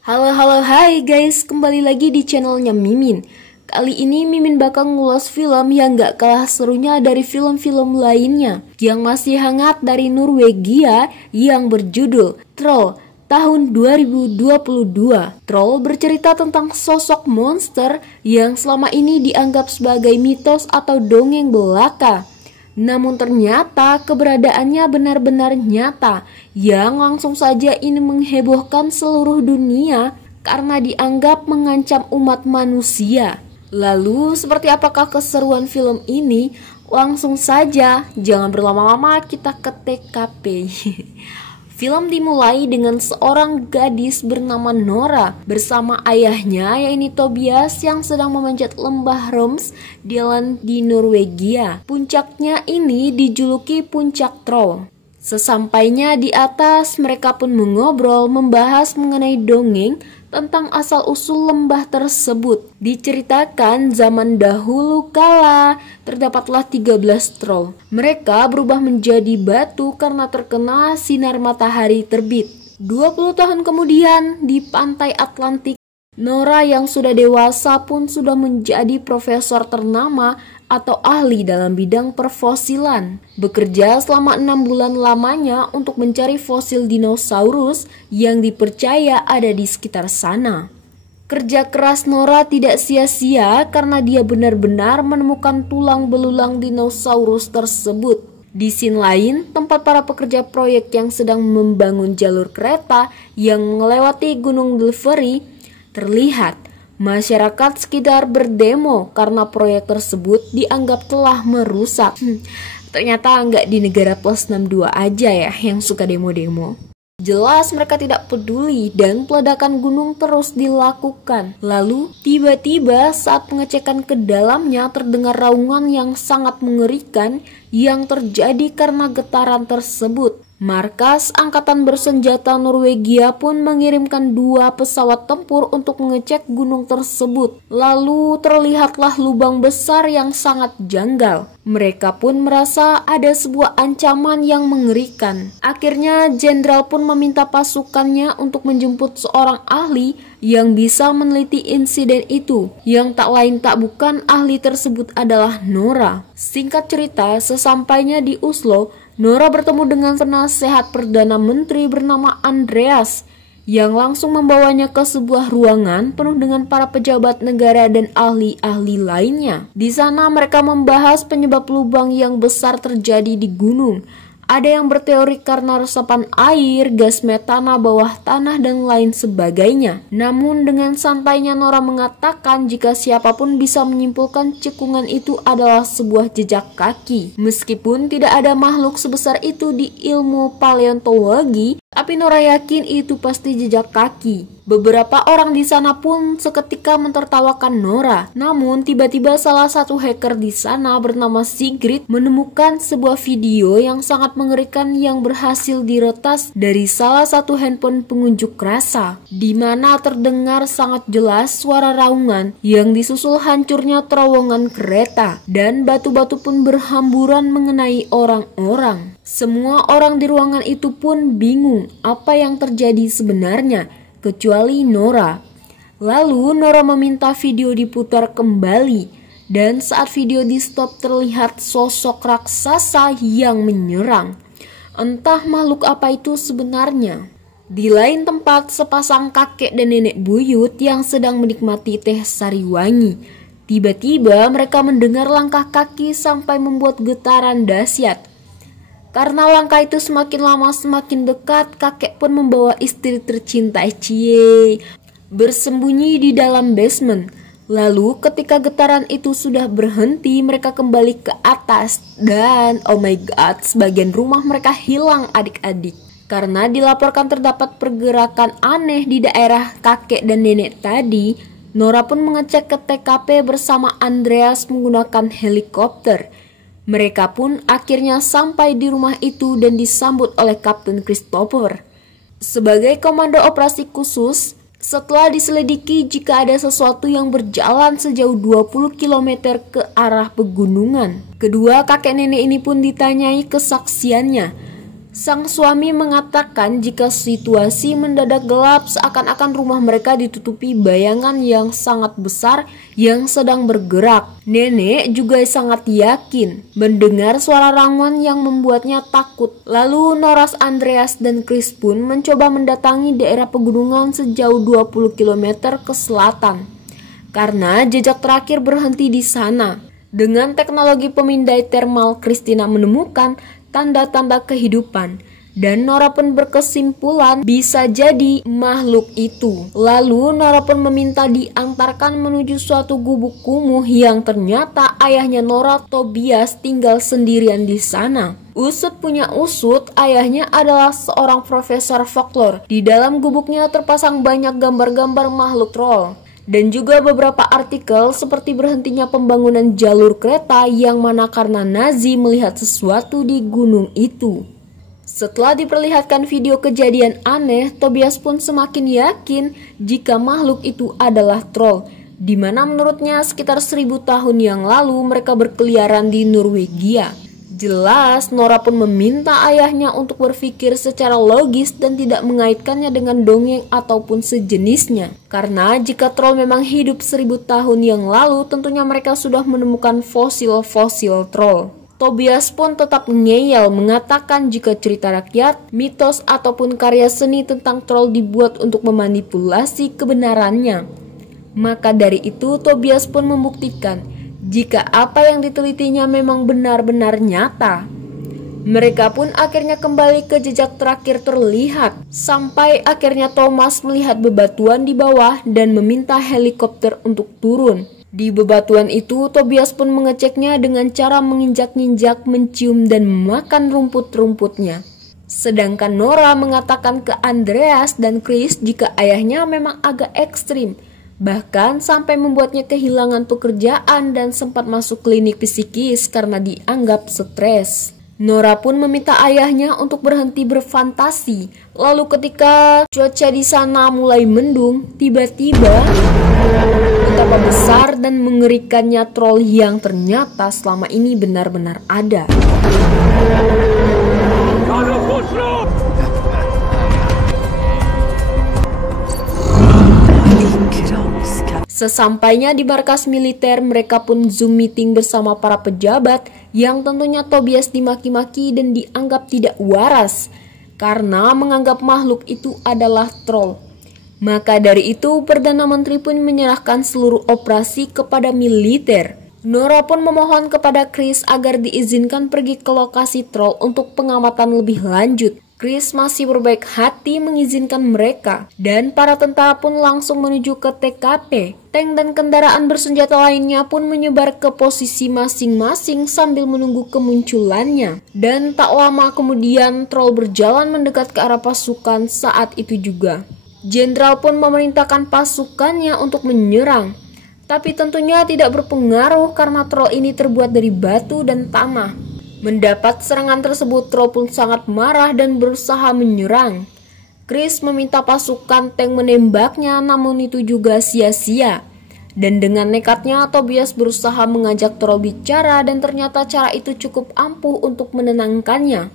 Halo, hai guys, kembali lagi di channelnya Mimin. Kali ini Mimin bakal ngulas film yang gak kalah serunya dari film-film lainnya yang masih hangat dari Norwegia yang berjudul Troll tahun 2022. Troll bercerita tentang sosok monster yang selama ini dianggap sebagai mitos atau dongeng belaka. Namun ternyata keberadaannya benar-benar nyata yang langsung saja ini menghebohkan seluruh dunia karena dianggap mengancam umat manusia. Lalu seperti apakah keseruan film ini? Langsung saja, jangan berlama-lama, kita ke TKP. Film dimulai dengan seorang gadis bernama Nora bersama ayahnya yaitu Tobias yang sedang memanjat lembah Roms di Norwegia. Puncaknya ini dijuluki puncak Troll. Sesampainya di atas, mereka pun mengobrol membahas mengenai dongeng tentang asal-usul lembah tersebut. Diceritakan zaman dahulu kala terdapatlah 13 troll. Mereka berubah menjadi batu karena terkena sinar matahari terbit. 20 tahun kemudian di pantai Atlantik, Nora yang sudah dewasa pun sudah menjadi profesor ternama atau ahli dalam bidang perfosilan. Bekerja selama 6 bulan lamanya untuk mencari fosil dinosaurus yang dipercaya ada di sekitar sana. Kerja keras Nora tidak sia-sia karena dia benar-benar menemukan tulang belulang dinosaurus tersebut. Di scene lain, tempat para pekerja proyek yang sedang membangun jalur kereta yang melewati Gunung Delivery, terlihat masyarakat sekitar berdemo karena proyek tersebut dianggap telah merusak. Ternyata nggak di negara plus 62 aja ya yang suka demo-demo. Jelas mereka tidak peduli dan peledakan gunung terus dilakukan. Lalu tiba-tiba saat pengecekan ke dalamnya terdengar raungan yang sangat mengerikan yang terjadi karena getaran tersebut. Markas Angkatan Bersenjata Norwegia pun mengirimkan 2 pesawat tempur untuk mengecek gunung tersebut. Lalu terlihatlah lubang besar yang sangat janggal. Mereka pun merasa ada sebuah ancaman yang mengerikan. Akhirnya jenderal pun meminta pasukannya untuk menjemput seorang ahli yang bisa meneliti insiden itu. Yang tak lain tak bukan ahli tersebut adalah Nora. Singkat cerita, sesampainya di Oslo, Nora bertemu dengan penasehat Perdana Menteri bernama Andreas yang langsung membawanya ke sebuah ruangan penuh dengan para pejabat negara dan ahli-ahli lainnya. Di sana mereka membahas penyebab lubang yang besar terjadi di gunung. Ada yang berteori karena resapan air, gas metana bawah tanah, dan lain sebagainya. Namun dengan santainya Nora mengatakan jika siapapun bisa menyimpulkan cekungan itu adalah sebuah jejak kaki. Meskipun tidak ada makhluk sebesar itu di ilmu paleontologi, tapi Nora yakin itu pasti jejak kaki. Beberapa orang di sana pun seketika mentertawakan Nora. Namun tiba-tiba salah satu hacker di sana bernama Sigrid menemukan sebuah video yang sangat mengerikan yang berhasil diretas dari salah satu handphone pengunjuk rasa, di mana terdengar sangat jelas suara raungan yang disusul hancurnya terowongan kereta dan batu-batu pun berhamburan mengenai orang-orang. Semua orang di ruangan itu pun bingung apa yang terjadi sebenarnya, kecuali Nora. Lalu Nora meminta video diputar kembali, dan saat video di stop terlihat sosok raksasa yang menyerang. Entah makhluk apa itu sebenarnya. Di lain tempat, sepasang kakek dan nenek buyut yang sedang menikmati teh sari wangi. Tiba-tiba mereka mendengar langkah kaki sampai membuat getaran dahsyat. Karena langkah itu semakin lama semakin dekat, kakek pun membawa istri tercinta bersembunyi di dalam basement. Lalu ketika getaran itu sudah berhenti, mereka kembali ke atas dan oh my god, sebagian rumah mereka hilang adik-adik. Karena dilaporkan terdapat pergerakan aneh di daerah kakek dan nenek tadi, Nora pun mengecek ke TKP bersama Andreas menggunakan helikopter. Mereka pun akhirnya sampai di rumah itu dan disambut oleh Kapten Christopher. Sebagai komando operasi khusus, setelah diselidiki jika ada sesuatu yang berjalan sejauh 20 km ke arah pegunungan, kedua kakek nenek ini pun ditanyai kesaksiannya. Sang suami mengatakan jika situasi mendadak gelap seakan-akan rumah mereka ditutupi bayangan yang sangat besar yang sedang bergerak. Nenek juga sangat yakin mendengar suara raungan yang membuatnya takut. Lalu Noras, Andreas, dan Chris pun mencoba mendatangi daerah pegunungan sejauh 20 km ke selatan, karena jejak terakhir berhenti di sana. Dengan teknologi pemindai thermal, Christina menemukan tanda-tanda kehidupan, dan Nora pun berkesimpulan bisa jadi makhluk itu. Lalu Nora pun meminta diantarkan menuju suatu gubuk kumuh yang ternyata ayahnya Nora, Tobias, tinggal sendirian di sana. Usut punya usut, ayahnya adalah seorang profesor folklore. Di dalam gubuknya terpasang banyak gambar-gambar makhluk troll, dan juga beberapa artikel seperti berhentinya pembangunan jalur kereta yang mana karena Nazi melihat sesuatu di gunung itu. Setelah diperlihatkan video kejadian aneh, Tobias pun semakin yakin jika makhluk itu adalah troll, di mana menurutnya sekitar 1000 tahun yang lalu mereka berkeliaran di Norwegia. Jelas, Nora pun meminta ayahnya untuk berpikir secara logis dan tidak mengaitkannya dengan dongeng ataupun sejenisnya. Karena jika troll memang hidup 1000 tahun yang lalu, tentunya mereka sudah menemukan fosil-fosil troll. Tobias pun tetap ngeyel mengatakan jika cerita rakyat, mitos ataupun karya seni tentang troll dibuat untuk memanipulasi kebenarannya. Maka dari itu, Tobias pun membuktikan jika apa yang ditelitinya memang benar-benar nyata. Mereka pun akhirnya kembali ke jejak terakhir terlihat, sampai akhirnya Thomas melihat bebatuan di bawah dan meminta helikopter untuk turun. Di bebatuan itu, Tobias pun mengeceknya dengan cara menginjak-injak, mencium dan memakan rumput-rumputnya. Sedangkan Nora mengatakan ke Andreas dan Chris jika ayahnya memang agak ekstrim, bahkan sampai membuatnya kehilangan pekerjaan dan sempat masuk klinik psikis karena dianggap stres. Nora pun meminta ayahnya untuk berhenti berfantasi. Lalu ketika cuaca di sana mulai mendung, tiba-tiba betapa besar dan mengerikannya troll yang ternyata selama ini benar-benar ada. Sesampainya di markas militer, mereka pun Zoom meeting bersama para pejabat yang tentunya Tobias dimaki-maki dan dianggap tidak waras karena menganggap makhluk itu adalah troll. Maka dari itu, Perdana Menteri pun menyerahkan seluruh operasi kepada militer. Nora pun memohon kepada Chris agar diizinkan pergi ke lokasi troll untuk pengamatan lebih lanjut. Chris masih berbaik hati mengizinkan mereka, dan para tentara pun langsung menuju ke TKP. Tank dan kendaraan bersenjata lainnya pun menyebar ke posisi masing-masing sambil menunggu kemunculannya. Dan tak lama kemudian troll berjalan mendekat ke arah pasukan saat itu juga. Jenderal pun memerintahkan pasukannya untuk menyerang. Tapi tentunya tidak berpengaruh karena troll ini terbuat dari batu dan tanah. Mendapat serangan tersebut, troll pun sangat marah dan berusaha menyerang. Chris meminta pasukan tank menembaknya, namun itu juga sia-sia. Dan dengan nekatnya, Tobias berusaha mengajak troll bicara dan ternyata cara itu cukup ampuh untuk menenangkannya.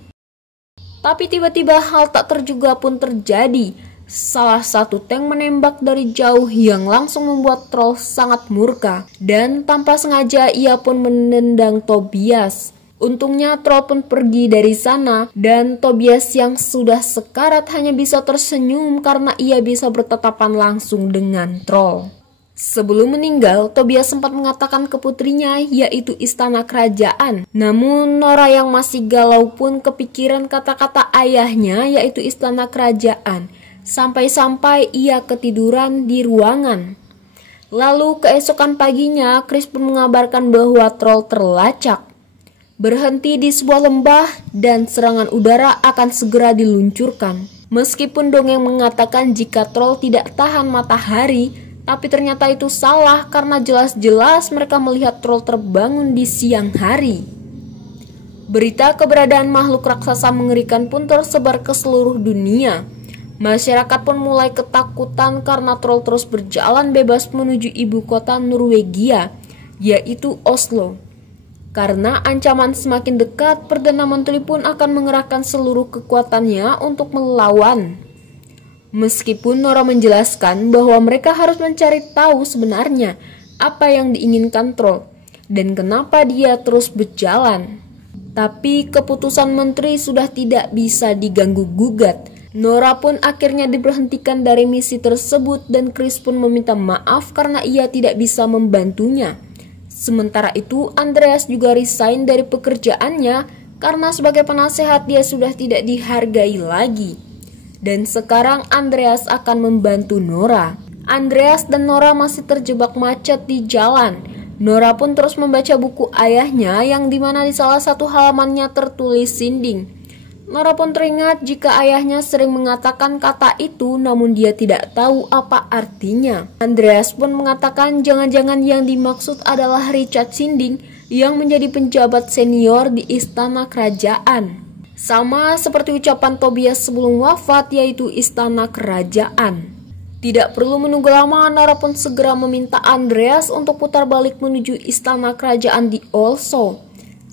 Tapi tiba-tiba hal tak terduga pun terjadi. Salah satu tank menembak dari jauh yang langsung membuat troll sangat murka. Dan tanpa sengaja ia pun menendang Tobias. Untungnya troll pun pergi dari sana dan Tobias yang sudah sekarat hanya bisa tersenyum karena ia bisa bertatapan langsung dengan troll. Sebelum meninggal, Tobias sempat mengatakan ke putrinya yaitu istana kerajaan. Namun Nora yang masih galau pun kepikiran kata-kata ayahnya yaitu istana kerajaan. Sampai-sampai ia ketiduran di ruangan. Lalu keesokan paginya, Chris pun mengabarkan bahwa troll terlacak, berhenti di sebuah lembah dan serangan udara akan segera diluncurkan. Meskipun dongeng mengatakan jika troll tidak tahan matahari, tapi ternyata itu salah karena jelas-jelas mereka melihat troll terbangun di siang hari. Berita keberadaan makhluk raksasa mengerikan pun tersebar ke seluruh dunia. Masyarakat pun mulai ketakutan karena troll terus berjalan bebas menuju ibu kota Norwegia, yaitu Oslo. Karena ancaman semakin dekat, Perdana Menteri pun akan mengerahkan seluruh kekuatannya untuk melawan. Meskipun Nora menjelaskan bahwa mereka harus mencari tahu sebenarnya apa yang diinginkan Troll dan kenapa dia terus berjalan. Tapi keputusan menteri sudah tidak bisa diganggu-gugat. Nora pun akhirnya diberhentikan dari misi tersebut dan Chris pun meminta maaf karena ia tidak bisa membantunya. Sementara itu, Andreas juga resign dari pekerjaannya karena sebagai penasehat dia sudah tidak dihargai lagi. Dan sekarang Andreas akan membantu Nora. Andreas dan Nora masih terjebak macet di jalan. Nora pun terus membaca buku ayahnya yang dimana di salah satu halamannya tertulis Sinding. Nora pun teringat jika ayahnya sering mengatakan kata itu namun dia tidak tahu apa artinya. Andreas pun mengatakan jangan-jangan yang dimaksud adalah Richard Sinding yang menjadi penjabat senior di istana kerajaan. Sama seperti ucapan Tobias sebelum wafat yaitu istana kerajaan. Tidak perlu menunggu lama, Nora pun segera meminta Andreas untuk putar balik menuju istana kerajaan di Oslo.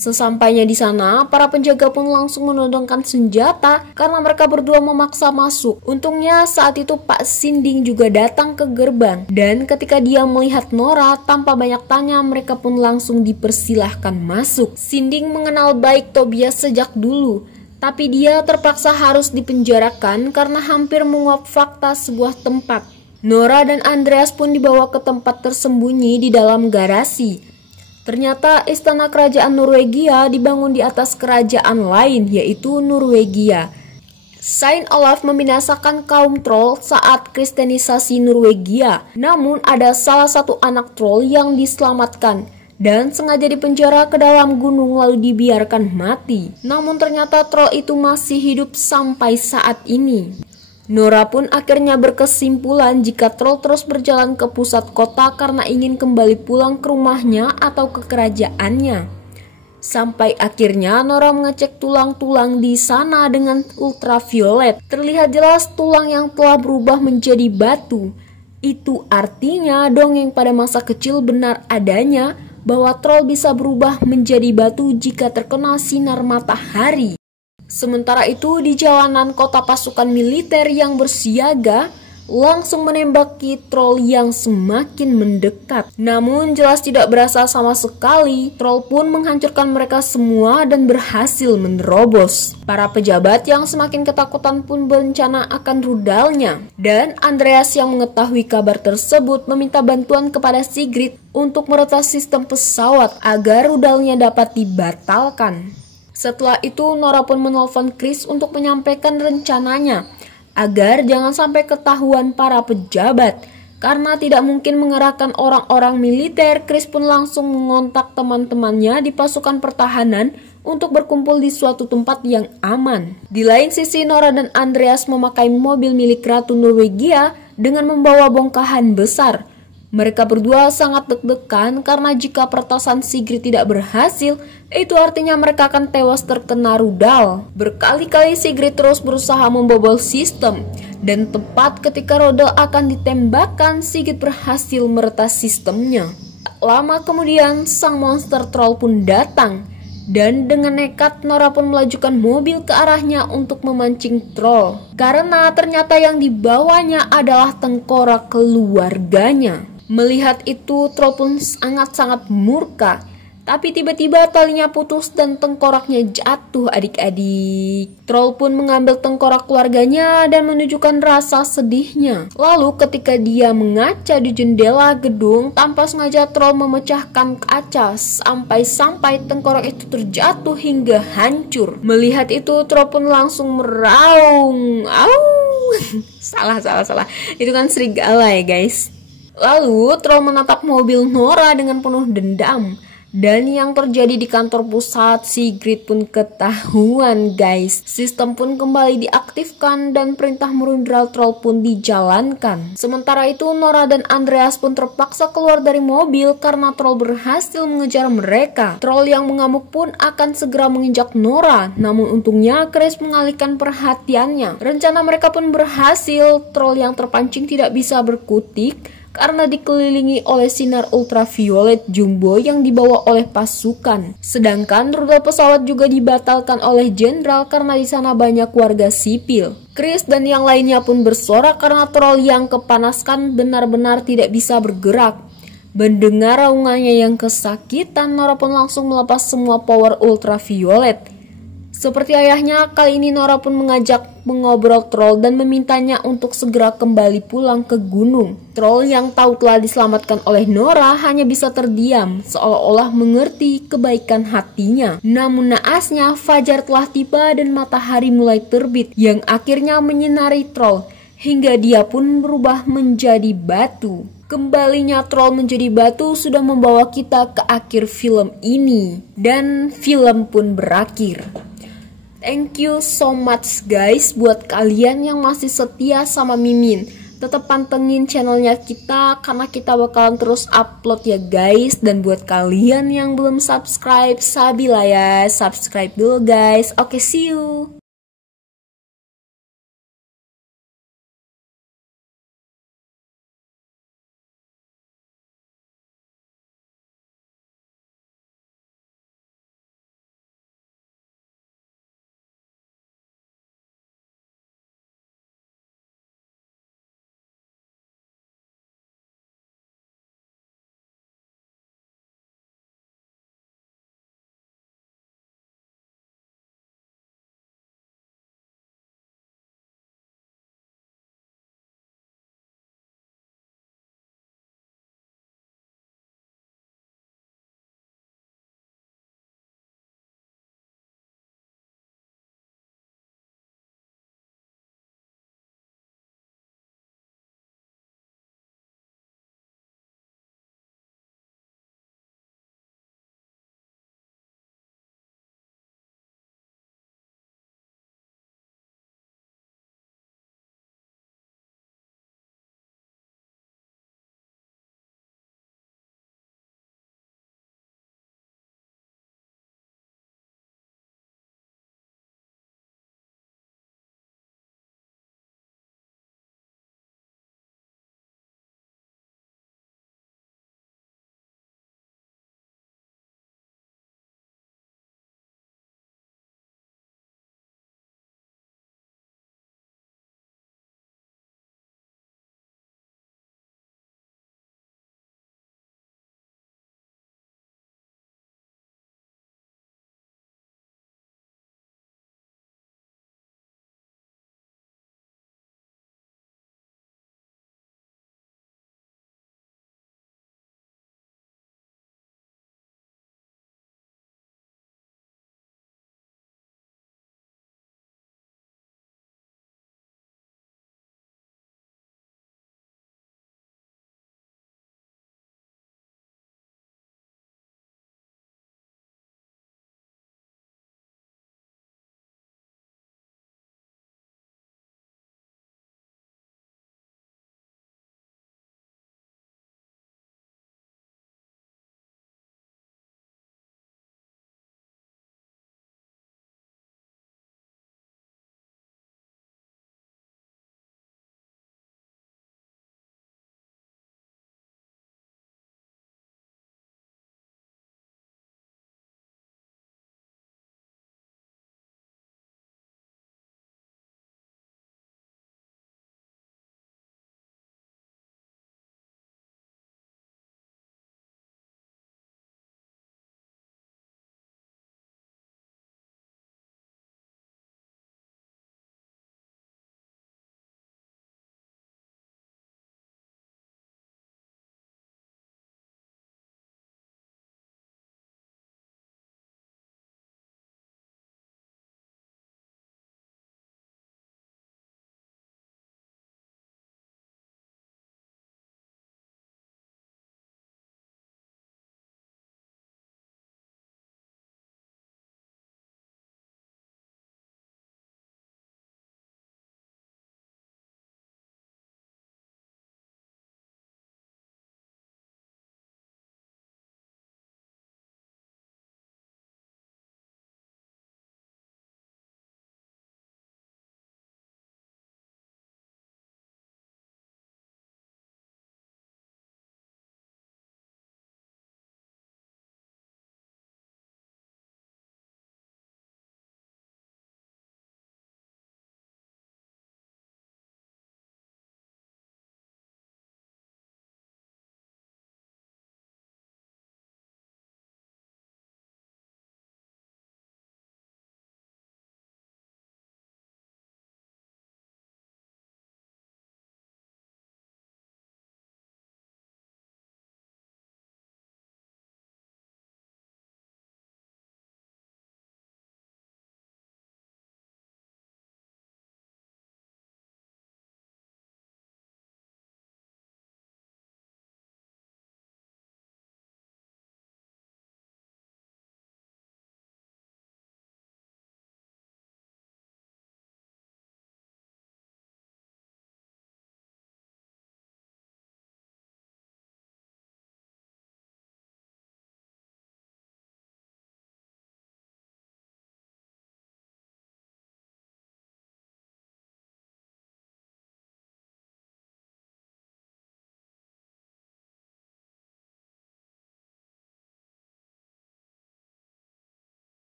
Sesampainya di sana, para penjaga pun langsung menodongkan senjata karena mereka berdua memaksa masuk. Untungnya saat itu Pak Sinding juga datang ke gerbang. Dan ketika dia melihat Nora, tanpa banyak tanya mereka pun langsung dipersilahkan masuk. Sinding mengenal baik Tobias sejak dulu. Tapi dia terpaksa harus dipenjarakan karena hampir menguap fakta sebuah tempat. Nora dan Andreas pun dibawa ke tempat tersembunyi di dalam garasi. Ternyata istana kerajaan Norwegia dibangun di atas kerajaan lain, yaitu Norwegia. Saint Olaf membinasakan kaum troll saat kristenisasi Norwegia. Namun ada salah satu anak troll yang diselamatkan dan sengaja dipenjara ke dalam gunung lalu dibiarkan mati. Namun ternyata troll itu masih hidup sampai saat ini. Nora pun akhirnya berkesimpulan jika Troll terus berjalan ke pusat kota karena ingin kembali pulang ke rumahnya atau ke kerajaannya. Sampai akhirnya Nora mengecek tulang-tulang di sana dengan ultraviolet. Terlihat jelas tulang yang telah berubah menjadi batu. Itu artinya dongeng pada masa kecil benar adanya bahwa Troll bisa berubah menjadi batu jika terkena sinar matahari. Sementara itu di jalanan kota pasukan militer yang bersiaga langsung menembaki Troll yang semakin mendekat. Namun jelas tidak berasa sama sekali. Troll pun menghancurkan mereka semua dan berhasil menerobos. Para pejabat yang semakin ketakutan pun berencana akan rudalnya. Dan Andreas yang mengetahui kabar tersebut meminta bantuan kepada Sigrid untuk meretas sistem pesawat agar rudalnya dapat dibatalkan. Setelah itu Nora pun menelpon Chris untuk menyampaikan rencananya agar jangan sampai ketahuan para pejabat. Karena tidak mungkin mengerahkan orang-orang militer, Chris pun langsung mengontak teman-temannya di pasukan pertahanan untuk berkumpul di suatu tempat yang aman. Di lain sisi, Nora dan Andreas memakai mobil milik Ratu Norwegia dengan membawa bongkahan besar. Mereka berdua sangat deg-degan karena jika peretasan Sigrid tidak berhasil, itu artinya mereka akan tewas terkena rudal. Berkali-kali Sigrid terus berusaha membobol sistem, dan tepat ketika rudal akan ditembakkan, Sigrid berhasil meretas sistemnya. Lama kemudian, sang monster troll pun datang, dan dengan nekat Nora pun melajukan mobil ke arahnya untuk memancing troll. Karena ternyata yang dibawanya adalah tengkorak keluarganya. Melihat itu, Troll pun sangat-sangat murka. Tapi tiba-tiba talinya putus dan tengkoraknya jatuh adik-adik. Troll pun mengambil tengkorak keluarganya dan menunjukkan rasa sedihnya. Lalu ketika dia mengaca di jendela gedung, tanpa sengaja Troll memecahkan kaca sampai tengkorak itu terjatuh hingga hancur. Melihat itu, Troll pun langsung meraung. Au! Salah. Itu kan serigala ya guys. Lalu Troll menatap mobil Nora dengan penuh dendam. Dan yang terjadi di kantor pusat, Sigrid pun ketahuan guys. Sistem pun kembali diaktifkan dan perintah merudal Troll pun dijalankan. Sementara itu Nora dan Andreas pun terpaksa keluar dari mobil karena Troll berhasil mengejar mereka. Troll yang mengamuk pun akan segera menginjak Nora. Namun untungnya Chris mengalihkan perhatiannya. Rencana mereka pun berhasil. Troll yang terpancing tidak bisa berkutik. karena dikelilingi oleh sinar ultraviolet jumbo yang dibawa oleh pasukan. Sedangkan rute pesawat juga dibatalkan oleh jenderal karena di sana banyak warga sipil. Chris dan yang lainnya pun bersorak karena troll yang kepanaskan benar-benar tidak bisa bergerak. Mendengar raungannya yang kesakitan, Nora pun langsung melepas semua power ultraviolet. Seperti ayahnya, kali ini Nora pun mengajak mengobrol troll dan memintanya untuk segera kembali pulang ke gunung. Troll yang tahu telah diselamatkan oleh Nora hanya bisa terdiam, seolah-olah mengerti kebaikan hatinya. Namun naasnya, fajar telah tiba dan matahari mulai terbit, yang akhirnya menyinari troll, hingga dia pun berubah menjadi batu. Kembalinya troll menjadi batu sudah membawa kita ke akhir film ini, dan film pun berakhir. Thank you so much guys buat kalian yang masih setia sama Mimin. Tetap pantengin channelnya kita karena kita bakalan terus upload ya guys. Dan buat kalian yang belum subscribe, sabilah ya, subscribe dulu guys. Oke, see you.